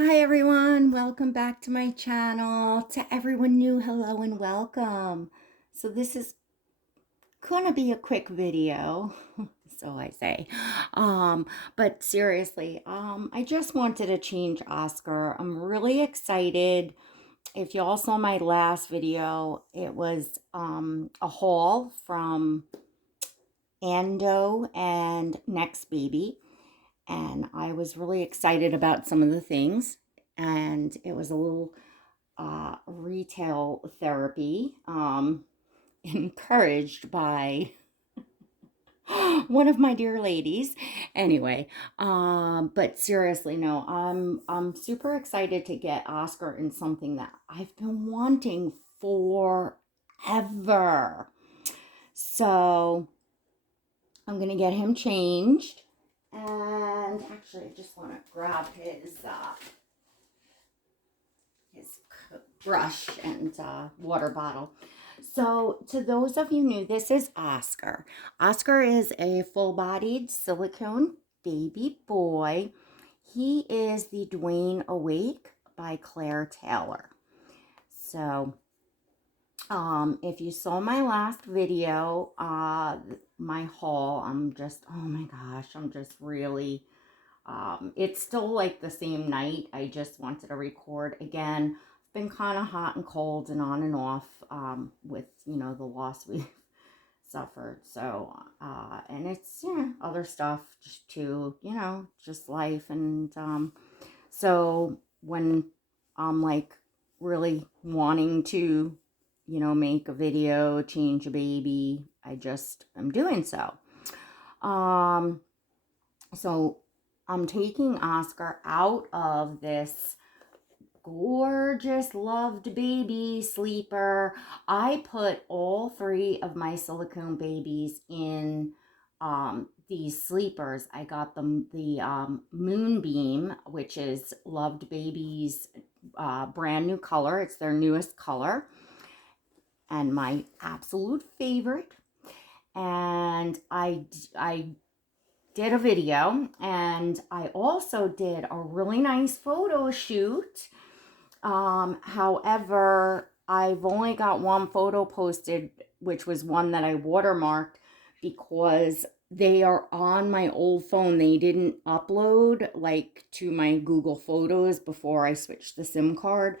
Hi everyone, welcome back to my channel. To everyone new, hello and welcome. So this is gonna be a quick video, so I say. But seriously, I just wanted to change Oscar. I'm really excited. If y'all saw my last video, it was a haul from Ando and Next Baby. And I was really excited about some of the things. And it was a little retail therapy encouraged by one of my dear ladies. Anyway, but seriously, no, I'm super excited to get Oscar in something that I've been wanting forever. So I'm gonna get him changed. And actually, I just want to grab his brush and water bottle. So, to those of you new, this is Oscar. Oscar is a full-bodied silicone baby boy. He is the Dwayne Awake by Claire Taylor. So, if you saw my last video, my haul, oh my gosh, I'm just really, it's still like the same night. I just wanted to record again. It's been kind of hot and cold and on and off, with, the loss we've suffered. So, and it's, other stuff just too, just life. And, so when I'm like really wanting to, make a video, change a baby, I just am doing so. Um, so I'm taking Oscar out of this gorgeous loved baby sleeper. I put all three of my silicone babies in these sleepers. I got them the Moonbeam, which is loved babies brand new color. It's their newest color and my absolute favorite. And I did a video, and I also did a really nice photo shoot. However, I've only got one photo posted, which was one that I watermarked because they are on my old phone. They didn't upload like to my Google Photos before I switched the SIM card.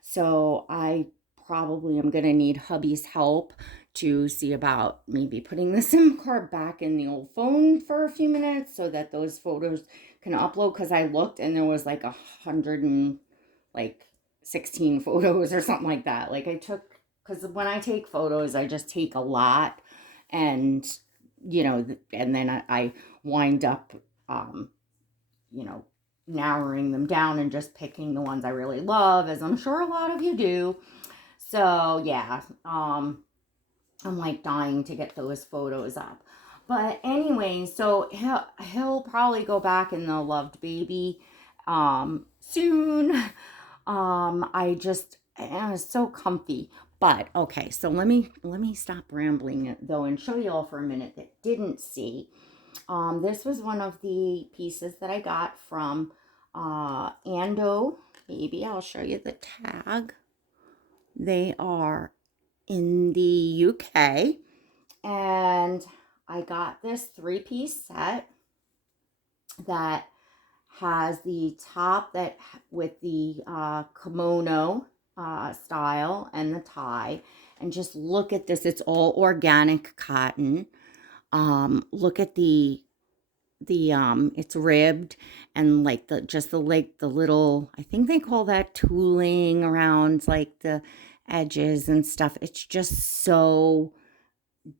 So I probably am going to need hubby's help to see about maybe putting the SIM card back in the old phone for a few minutes so that those photos can upload, because I looked and there was like 116 photos or something like that. Like I took, because when I take photos, I just take a lot, and and then I wind up narrowing them down and just picking the ones I really love, as I'm sure a lot of you do. So yeah, I'm like dying to get those photos up. But anyway, so he'll probably go back in the loved baby soon. It's so comfy. But okay, so let me stop rambling though and show you all for a minute that didn't see. This was one of the pieces that I got from Ando Baby. I'll show you the tag. They are in the UK, and I got this three-piece set that has the top that with the kimono style and the tie. And just look at this, it's all organic cotton. Look at the it's ribbed, and like the little, I think they call that tooling around like the edges and stuff. It's just so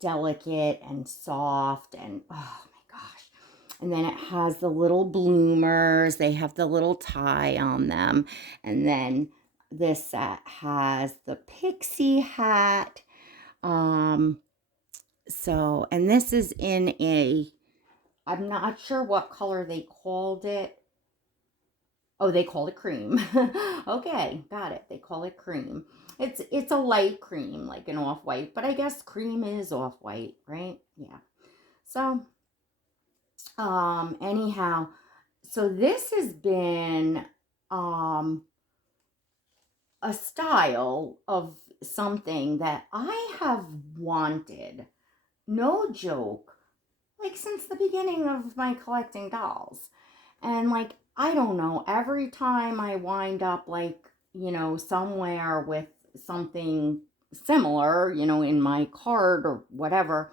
delicate and soft, and oh my gosh. And then it has the little bloomers. They have the little tie on them. And then this set has the pixie hat. And this is in I'm not sure what color they called it. Oh, they called it cream. Okay, got it. They call it cream. It's a light cream, like an off-white, but I guess cream is off-white, right? Yeah. So, anyhow, so this has been um, a style of something that I have wanted, no joke, like since the beginning of my collecting dolls. And like, I don't know, every time I wind up like, somewhere with something similar, in my card or whatever,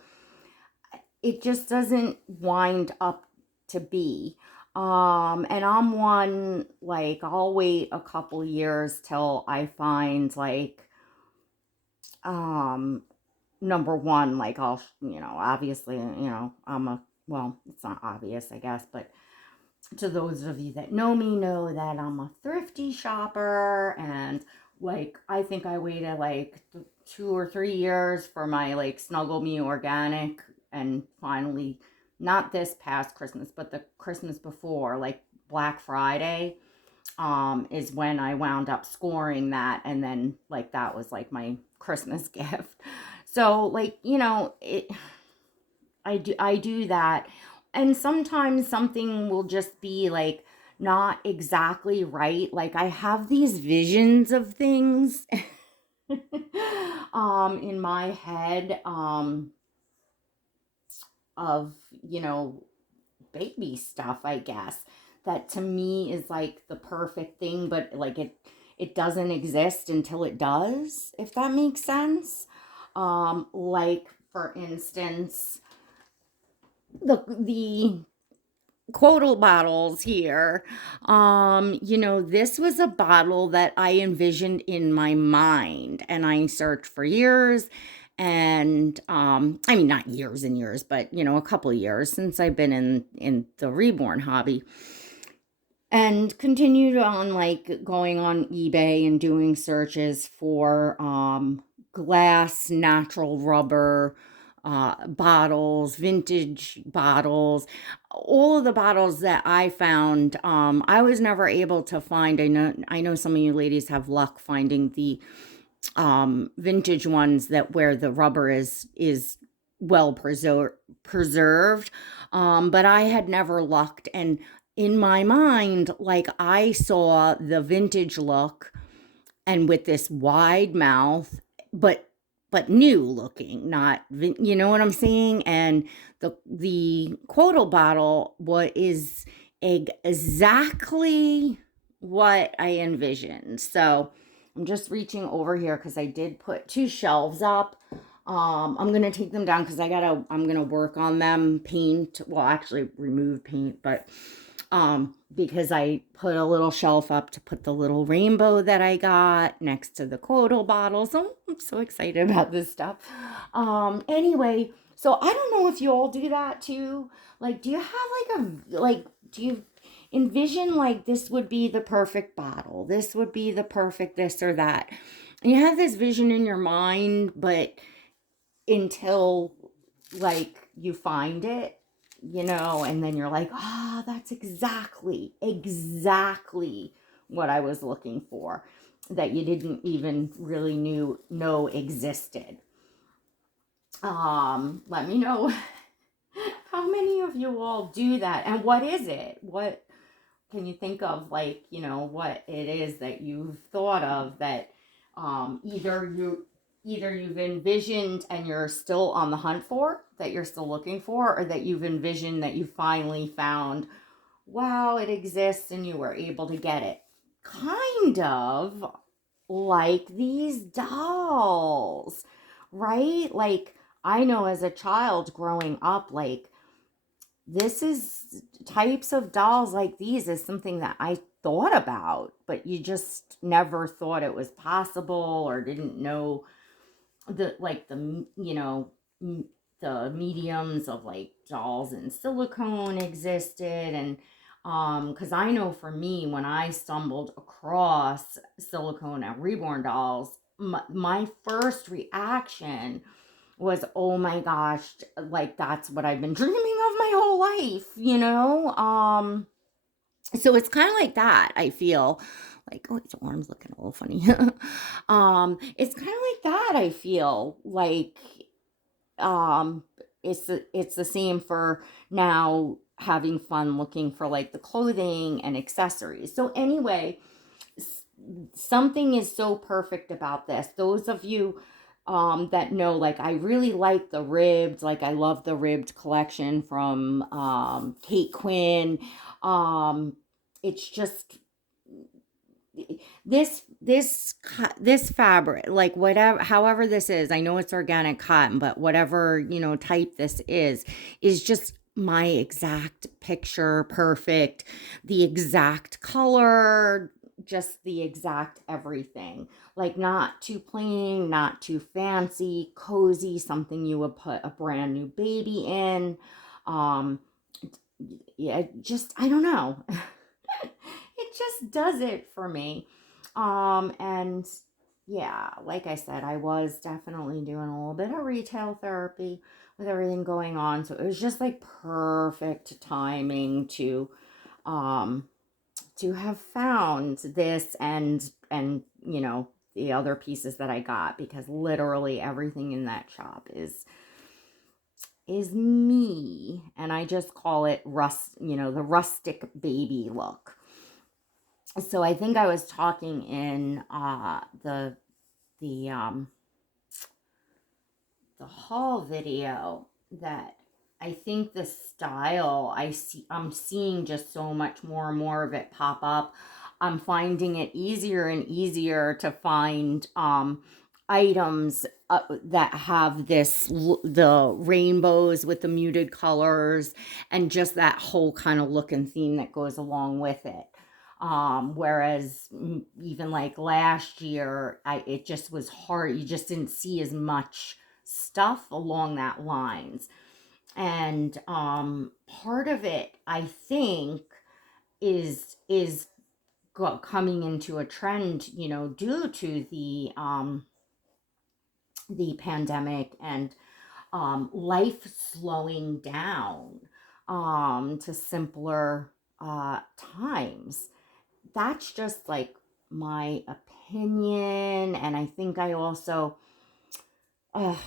it just doesn't wind up to be. And I'm one, like, I'll wait a couple years till I find like, um, number one, like I'll, obviously, well, it's not obvious, I guess, but to those of you that know that I'm a thrifty shopper, and like I think I waited like 2 or 3 years for my like Snuggle Me organic, and finally, not this past Christmas, but the Christmas before, like Black Friday, is when I wound up scoring that, and then like that was like my Christmas gift. So like, I do that. And sometimes something will just be like not exactly right. Like I have these visions of things in my head, of, baby stuff, I guess, that to me is like the perfect thing, but like it doesn't exist until it does, if that makes sense. Like for instance, the Quotal bottles here. This was a bottle that I envisioned in my mind, and I searched for years. And I mean, not years and years, but a couple of years since I've been in the reborn hobby, and continued on like going on eBay and doing searches for glass, natural rubber, bottles, vintage bottles, all of the bottles that I found. I was never able to find. I know some of you ladies have luck finding the vintage ones that where the rubber is well preserved. But I had never lucked, and in my mind, like I saw the vintage look and with this wide mouth, but new looking, not you know what I'm saying? And the Quotal bottle is exactly what I envisioned. So I'm just reaching over here because I did put 2 shelves up. I'm gonna take them down because I'm gonna work on them, paint, well, actually remove paint, but because I put a little shelf up to put the little rainbow that I got next to the Quotal bottle. So I'm so excited about this stuff. Anyway, so I don't know if you all do that too. Like, do you have do you envision like this would be the perfect bottle? This would be the perfect this or that. And you have this vision in your mind, but until like you find it, and then you're like, that's exactly what I was looking for, that you didn't even really know existed. Let me know how many of you all do that, and what is it? What can you think of, like, what it is that you've thought of that either you've envisioned and you're still on the hunt for, that you're still looking for, or that you've envisioned that you finally found, wow, it exists and you were able to get it. Kind of like these dolls, right? Like, I know as a child growing up, like, this is types of dolls like these is something that I thought about, but you just never thought it was possible, or didn't know the mediums of like dolls and silicone existed. And because I know for me, when I stumbled across silicone and reborn dolls, my first reaction was, oh my gosh, like that's what I've been dreaming of my whole life. So it's kind of like that, I feel like. Oh, his arm's looking a little funny. It's kind of like that, I feel like. um it's the same for now, having fun looking for like the clothing and accessories. So anyway, something is so perfect about this. Those of you that know, like, I really like the ribbed, like I love the ribbed collection from Kate Quinn. It's just this fabric, like whatever, however this is, I know it's organic cotton, but whatever, type this is just my exact picture perfect, the exact color, just the exact everything. Like, not too plain, not too fancy, cozy, something you would put a brand new baby in. um yeah, just, I don't know. It just does it for me. And yeah, like I said, I was definitely doing a little bit of retail therapy with everything going on. So it was just like perfect timing um to have found this and the other pieces that I got, because literally everything in that shop is me, and I just call it the rustic baby look. So I think I was talking in the um the haul video that I think the style I'm seeing just so much more and more of it pop up. I'm finding it easier and easier to find items that have the rainbows with the muted colors, and just that whole kind of look and theme that goes along with it. Whereas even like last year, it just was hard. You just didn't see as much stuff along that lines. And part of it, I think, is coming into a trend, due to the pandemic, and life slowing down to simpler times. That's just like my opinion. And I think I also was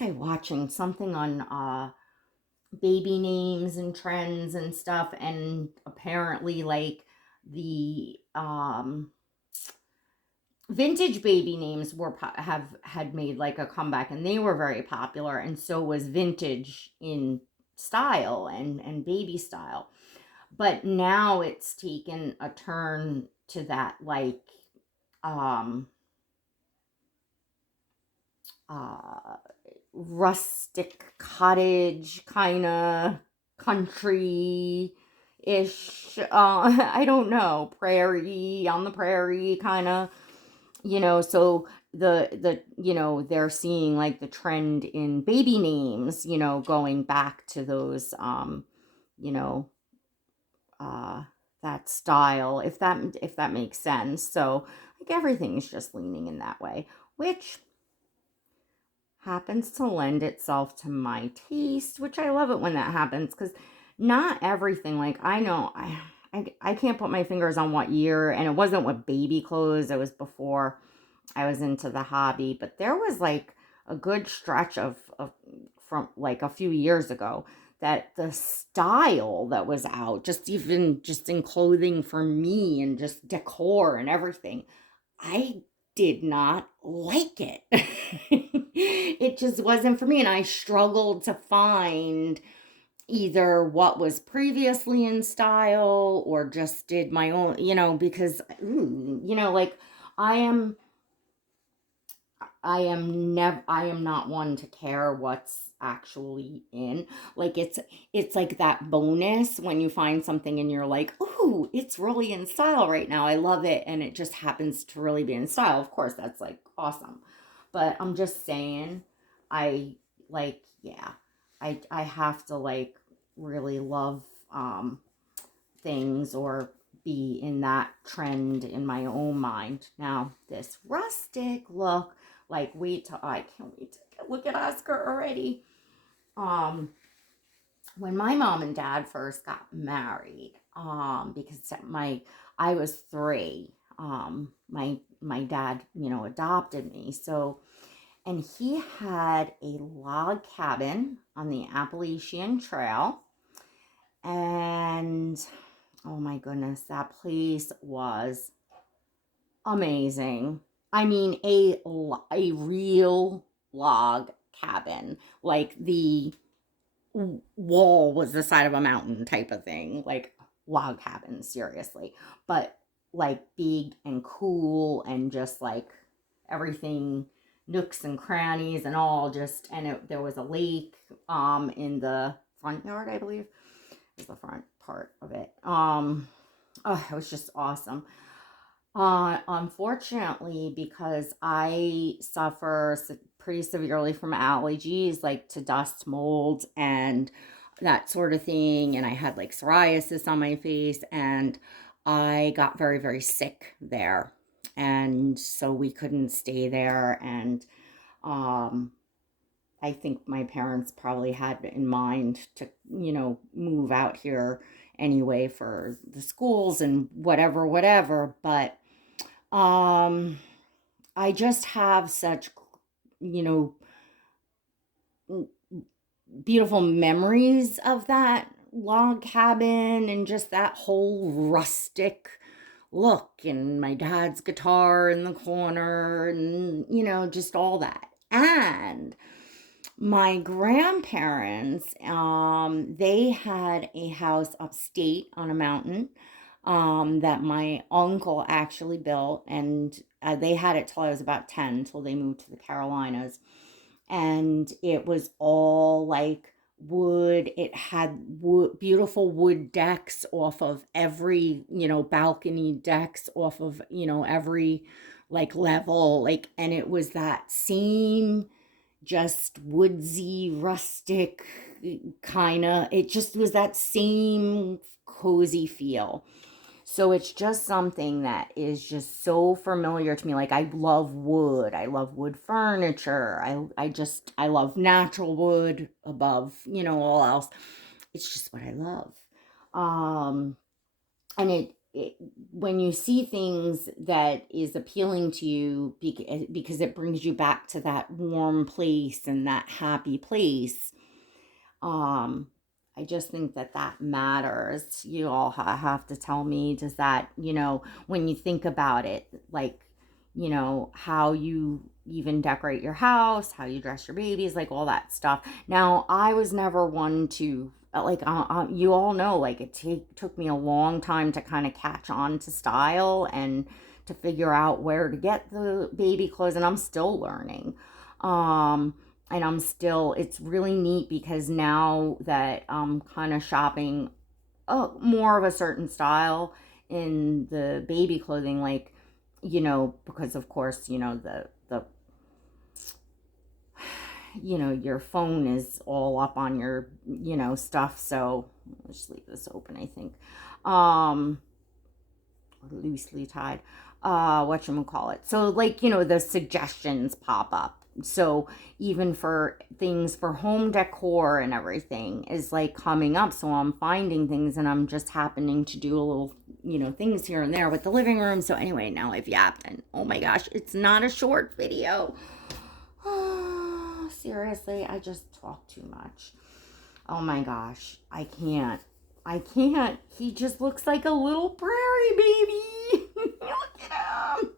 I watching something on baby names and trends and stuff, and apparently like the vintage baby names had made like a comeback, and they were very popular, and so was vintage in style and baby style. But now it's taken a turn to that, like, um uh rustic cottage kind of country ish, I don't know, prairie, on the prairie kind of, so they're seeing like the trend in baby names, going back to those, you know that style, if that makes sense. So like everything's just leaning in that way, which happens to lend itself to my taste, which I love it when that happens, because not everything, like, I know I can't put my fingers on what year, and it wasn't with baby clothes, it was before I was into the hobby, but there was like a good stretch of from like a few years ago, that the style that was out, just even just in clothing for me and just decor and everything, I did not like it. It just wasn't for me. And I struggled to find either what was previously in style or just did my own, because, like, I am I am not one to care what's actually in. Like, it's like that bonus when you find something and you're like, "Ooh, it's really in style right now. I love it." And it just happens to really be in style. Of course, that's like awesome. But I'm just saying, I like, yeah. I have to like really love things, or be in that trend in my own mind. Now, this rustic look, like, wait till I can't wait to look at Oscar already. Um, when my mom and dad first got married, because I was 3. My dad, adopted me. So, and he had a log cabin on the Appalachian Trail. And oh my goodness, that place was amazing. I mean, a real log cabin, like the wall was the side of a mountain type of thing, like log cabin, seriously. But like big and cool and just like everything, nooks and crannies and all, just, and there was a lake in the front yard, I believe is the front part of it. Oh, it was just awesome. Unfortunately, because I suffer pretty severely from allergies, like to dust, mold, and that sort of thing, and I had like psoriasis on my face, and I got very, very sick there, and so we couldn't stay there, and um, I think my parents probably had in mind to, move out here anyway for the schools and whatever, whatever, but um, I just have such, you know, beautiful memories of that log cabin and just that whole rustic look and my dad's guitar in the corner and, just all that. And my grandparents, they had a house upstate on a mountain that my uncle actually built, and they had it till I was about 10, till they moved to the Carolinas. And it was all like wood. It had beautiful wood decks off of every, balcony decks off of, every like level, like, and it was that same just woodsy, rustic kind of, it just was that same cozy feel. So it's just something that is just so familiar to me. Like I love wood. I love wood furniture. I love natural wood above, all else. It's just what I love. Um and it when you see things that is appealing to you because it brings you back to that warm place and that happy place, um I just think that that matters. You all have to tell me, does that, when you think about it, like, how you even decorate your house, how you dress your babies, like all that stuff. Now, I was never one to, like, you all know, like, it took me a long time to kind of catch on to style and to figure out where to get the baby clothes, and I'm still learning. And it's really neat because now that I'm kind of shopping more of a certain style in the baby clothing, like, because of course, the your phone is all up on your, stuff. So let's just leave this open, I think. Loosely tied. Whatchamacallit. So like, the suggestions pop up. So even for things for home decor and everything is like coming up. So I'm finding things and I'm just happening to do a little, things here and there with the living room. So anyway, now I've yapped and oh my gosh, it's not a short video. Seriously, I just talk too much. Oh my gosh, I can't. He just looks like a little prairie baby. Look at him.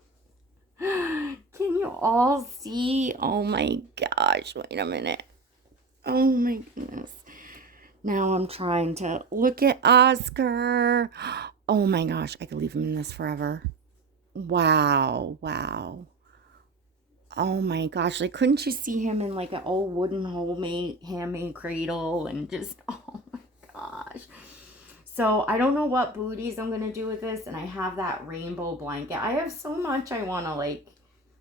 Can you all see? Oh my gosh, wait a minute. Oh my goodness. Now I'm trying to look at Oscar. Oh my gosh, I could leave him in this forever. Wow, wow. Oh my gosh, like couldn't you see him in like an old wooden homemade handmade cradle and just, oh my gosh. So I don't know what booties I'm going to do with this, and I have that rainbow blanket. I have so much I want to like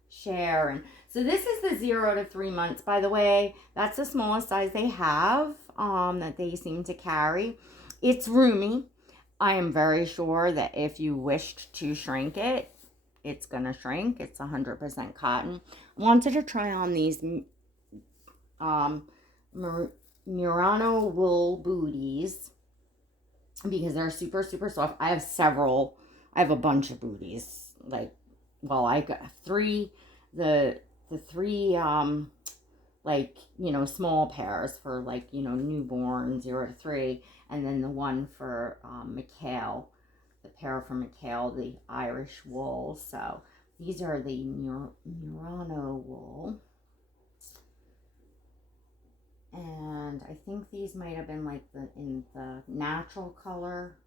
share. And so this is the 0 to 3 months, by the way. That's the smallest size they have that they seem to carry. It's roomy. I am very sure that if you wished to shrink it, it's going to shrink. It's 100% cotton. I wanted to try on these Murano wool booties because they're super, super soft. I have a bunch of booties. Like, well, I got three, the three, like, small pairs for, like, newborn 0 to 3, and then the one for Mikhail, the pair for Mikhail, the Irish wool. So these are the Murano wool. And I think these might have been like in the natural color,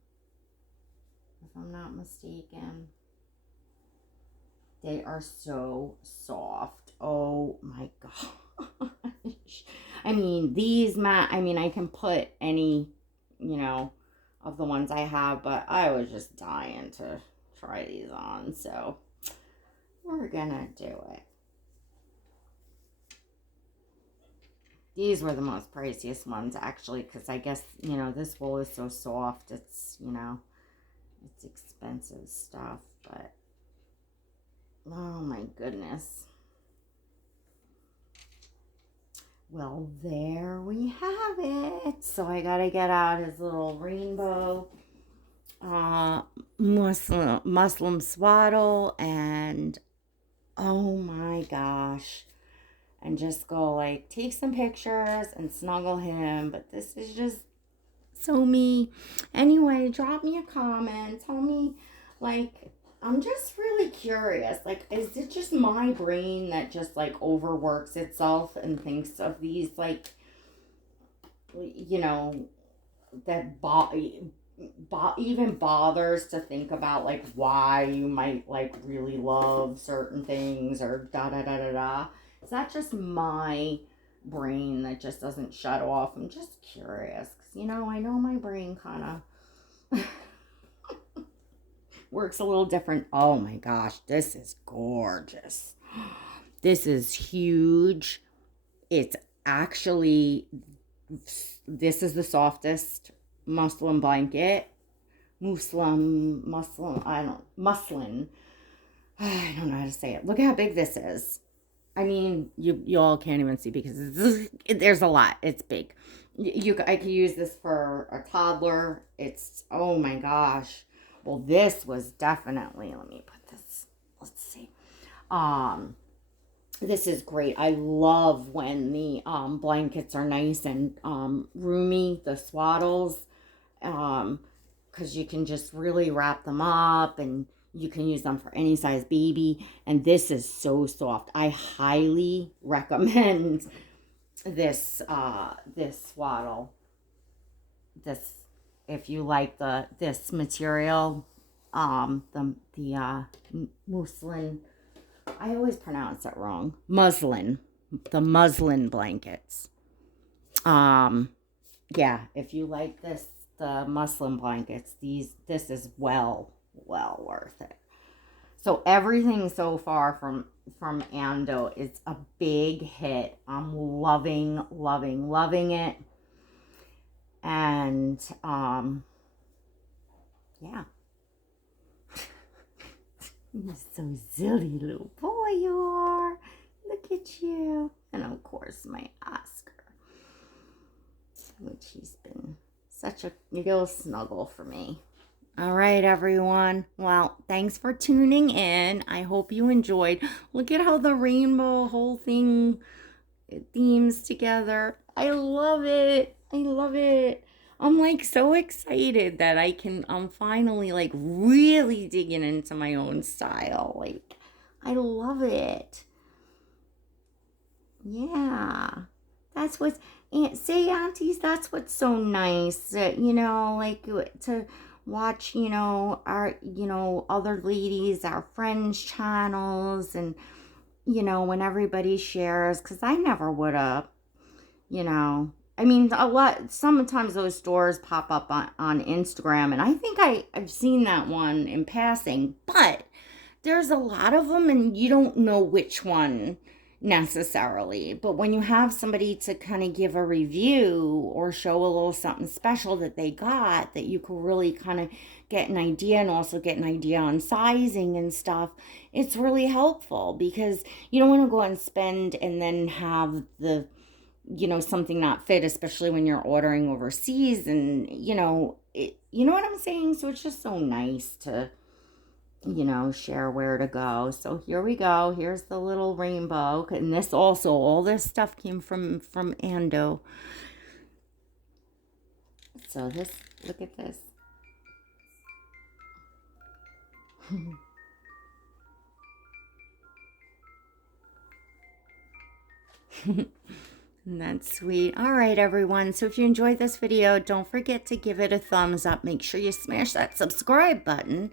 if I'm not mistaken. They are so soft. Oh my gosh. I mean, I can put any, of the ones I have, but I was just dying to try these on. So we're gonna do it. These were the most priciest ones, actually, because I guess, this wool is so soft. It's, it's expensive stuff, but oh my goodness. Well, there we have it. So I gotta get out his little rainbow muslin swaddle, and oh my gosh, and just go like take some pictures and snuggle him. But this is just so me. Anyway, drop me a comment, tell me, like, I'm just really curious, like, is it just my brain that just like overworks itself and thinks of these, like, that even bothers to think about like why you might like really love certain things, or da da da da da? Is that just my brain that just doesn't shut off? I'm just curious, because I know my brain kind of works a little different. Oh my gosh, this is gorgeous. This is huge. It's actually, this is the softest muslin blanket. Muslin. I don't know how to say it. Look how big this is. I mean, you all can't even see because there's a lot. It's big. I could use this for a toddler. It's, oh my gosh. Well, this was definitely, let me put this, let's see. This is great. I love when the blankets are nice and roomy, the swaddles, because you can just really wrap them up, and you can use them for any size baby. And this is so soft. I highly recommend this this swaddle. This, if you like this material, the muslin. I always pronounce it wrong. Muslin, the muslin blankets. Yeah, if you like the muslin blankets, this is well worth it. So everything so far from Ando is a big hit. I'm loving it. And yeah. You're so silly, little boy you are. Look at you. And of course my Oscar, which he's been such a little snuggle for me. All right, everyone. Well, thanks for tuning in. I hope you enjoyed. Look at how the rainbow whole thing themes together. I love it. I love it. I'm like so excited that I'm finally like really digging into my own style. Like, I love it. Yeah. That's what's, say, aunties, that's what's so nice. Like to watch, our, other ladies, our friends' channels, and, when everybody shares, because I never would have, I mean, sometimes those stores pop up on Instagram, and I think I've seen that one in passing, but there's a lot of them, and you don't know which one necessarily. But when you have somebody to kind of give a review or show a little something special that they got, that you could really kind of get an idea, and also get an idea on sizing and stuff, it's really helpful, because you don't want to go out and spend and then have the something not fit, especially when you're ordering overseas, and you know what I'm saying. So it's just so nice to you know, share where to go. So here we go. Here's the little rainbow. And this also, all this stuff came from Ando. So this, look at this. And that's sweet. All right, everyone. So if you enjoyed this video, don't forget to give it a thumbs up. Make sure you smash that subscribe button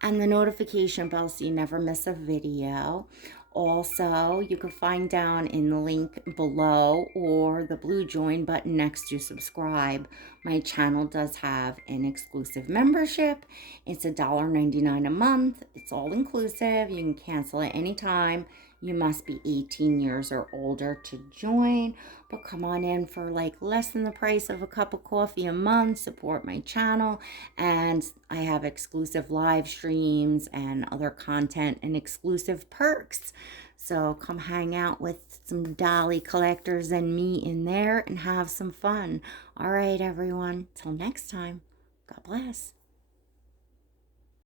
and the notification bell so you never miss a video. Also, you can find down in the link below or the blue join button next to subscribe. My channel does have an exclusive membership. It's $1.99 a month. It's all inclusive. You can cancel it anytime. You must be 18 years or older to join, but come on in for like less than the price of a cup of coffee a month. Support my channel, and I have exclusive live streams and other content and exclusive perks. So come hang out with some dolly collectors and me in there and have some fun. All right, everyone. Till next time. God bless.